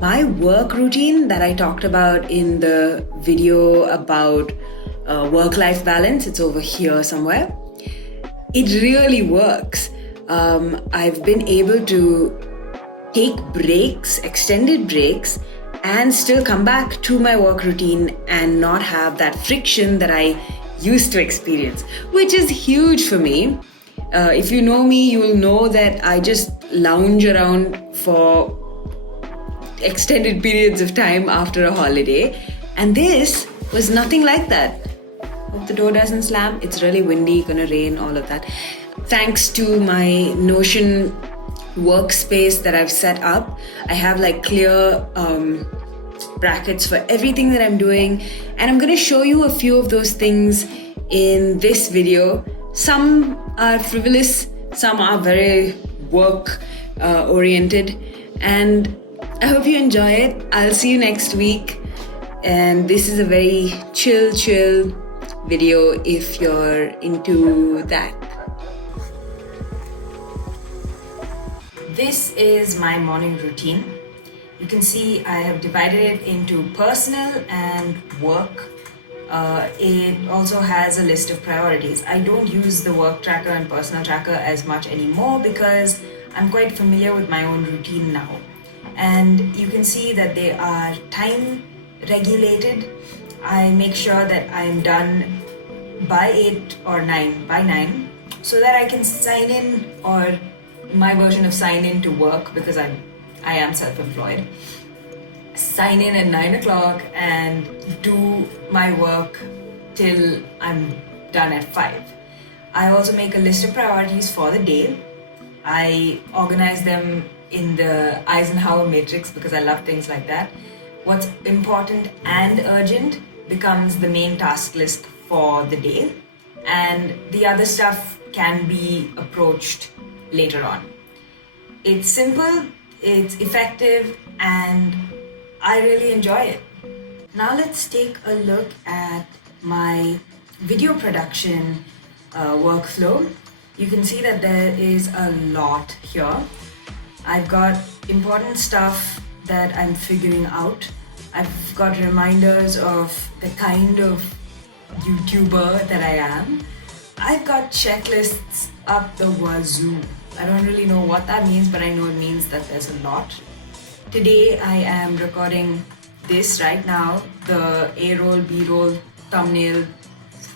My work routine that I talked about in the video about work-life balance, it's over here somewhere, it really works. I've been able to take breaks, extended breaks, and still come back to my work routine and not have that friction that I used to experience, which is huge for me. If you know me, you will know that I just lounge around for extended periods of time after a holiday, and this was nothing like that. Hope the door doesn't slam. It's really windy, gonna rain, all of that. Thanks to my Notion workspace that I've set up, I have like clear brackets for everything that I'm doing, and I'm gonna show you a few of those things in this video. Some are frivolous, some are very work oriented, and I hope you enjoy it. I'll see you next week, and this is a very chill video if you're into that. This is my morning routine. You can see I have divided it into personal and work. It also has a list of priorities. I don't use the work tracker and personal tracker as much anymore because I'm quite familiar with my own routine now. And you can see that they are time regulated. I make sure that I'm done by 8 or 9, by 9, so that I can sign in, or my version of sign in to work, because I am self-employed. Sign in at 9 o'clock and do my work till I'm done at 5. I also make a list of priorities for the day. I organize them in the Eisenhower matrix because I love things like that. What's important and urgent becomes the main task list for the day, and the other stuff can be approached later on. It's simple, it's effective, and I really enjoy it. Now let's take a look at my video production workflow. You can see that there is a lot here. I've got important stuff that I'm figuring out. I've got reminders of the kind of YouTuber that I am. I've got checklists up the wazoo. I don't really know what that means, but I know it means that there's a lot. Today I am recording this right now, the A-roll, B-roll, thumbnail,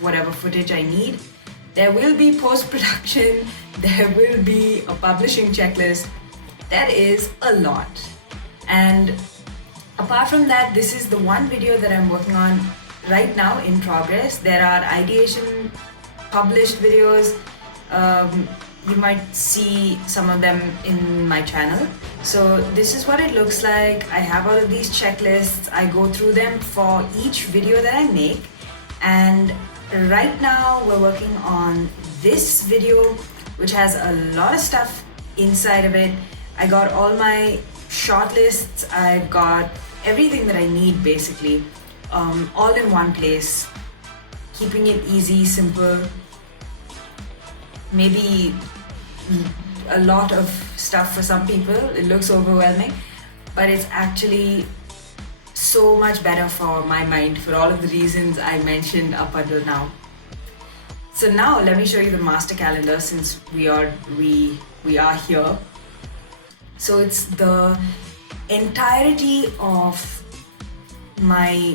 whatever footage I need. There will be post-production, there will be a publishing checklist. That is a lot. And apart from that, this is the one video that I'm working on right now in progress. There are ideation published videos. You might see some of them in my channel. So this is what it looks like. I have all of these checklists. I go through them for each video that I make. And right now we're working on this video, which has a lot of stuff inside of it. I got all my short lists. I've got everything that I need basically, all in one place, keeping it easy, simple. Maybe a lot of stuff for some people. It looks overwhelming, but it's actually so much better for my mind for all of the reasons I mentioned up until now. So now let me show you the master calendar, since we are here. So it's the entirety of my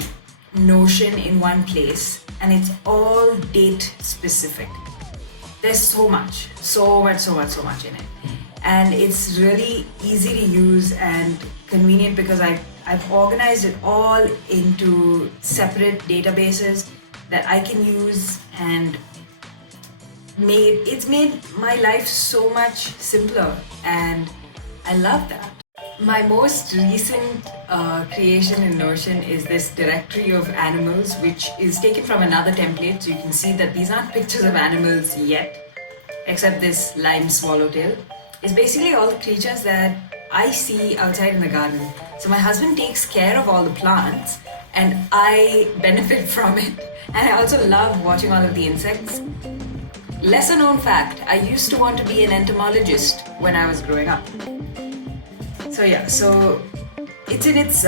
Notion in one place, and it's all date specific. There's so much in it, and it's really easy to use and convenient because I've organized it all into separate databases that I can use, and it's made my life so much simpler, and I love that. My most recent creation in Notion is this directory of animals, which is taken from another template. So you can see that these aren't pictures of animals yet, except this lime swallowtail. It's basically all the creatures that I see outside in the garden. So my husband takes care of all the plants, and I benefit from it. And I also love watching all of the insects. Lesser known fact, I used to want to be an entomologist when I was growing up. So it's in its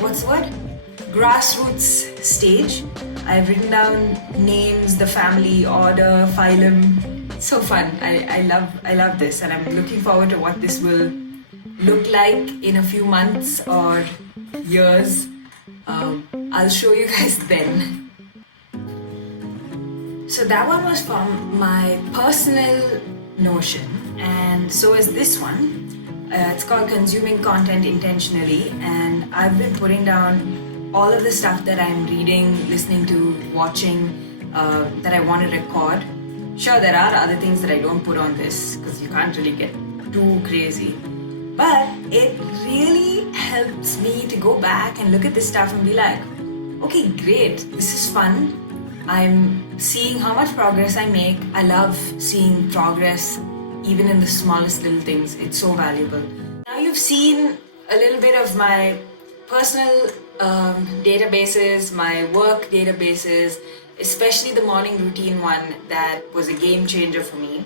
what's the word? Grassroots stage. I've written down names, the family, order, phylum. So fun. I love this, and I'm looking forward to what this will look like in a few months or years. I'll show you guys then. So that one was from my personal Notion, and so is this one. It's called Consuming Content Intentionally, and I've been putting down all of the stuff that I'm reading, listening to, watching, that I want to record. Sure, there are other things that I don't put on this because you can't really get too crazy. But it really helps me to go back and look at this stuff and be like, okay, great, this is fun. I'm seeing how much progress I make. I love seeing progress even in the smallest little things. It's so valuable. Now you've seen a little bit of my personal databases, my work databases, especially the morning routine one that was a game changer for me.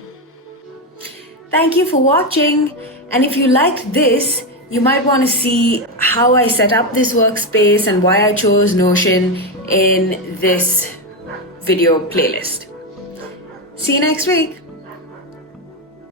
Thank you for watching, and if you liked this, you might want to see how I set up this workspace and why I chose Notion in this video playlist. See you next week.